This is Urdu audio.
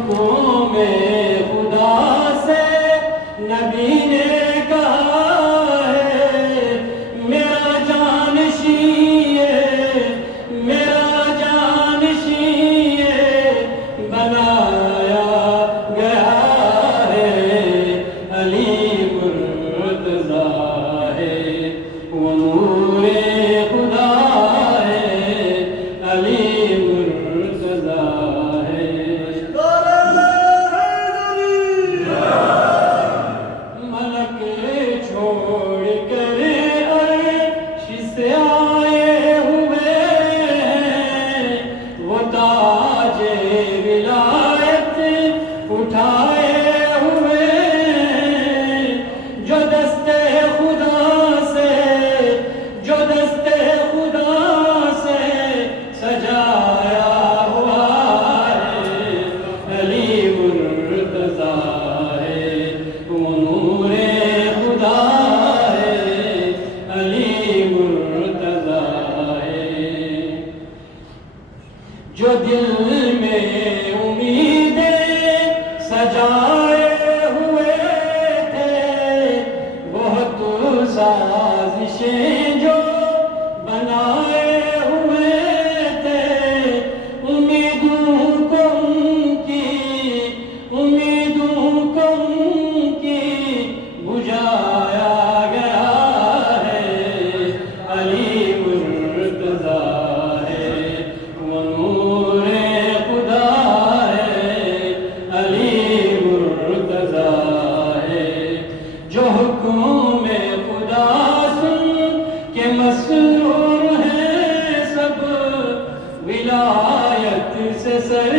حکم خدا سے نبی نے کہا ہے میرا جانشین میرا جانشین بنایا گیا ہے علی مرتضیٰ ہے وہ نور خدا ہے علی مرتضیٰ ہے ملک چھوڑ کر عرش سے آئے ہوئے ہیں وہ تاج ولایت اٹھائے ہوئے ہیں جو دست خدا سے سجایا ہوا ہے علی مرتضیٰ ہے وہ نور خدا ہے علی مرتضیٰ ہے جو دل میں امیدیں سجائے ہوئے تھے بہت سازشیں جو بنائے ہوئے تھے امیدوں کو ان کی بجھایا گیا ہے علی مرتضیٰ ہے وہ نور خدا ہے علی مرتضیٰ ہے جو حکم خدا سن کے مسرور ہیں سب ولایت سے سر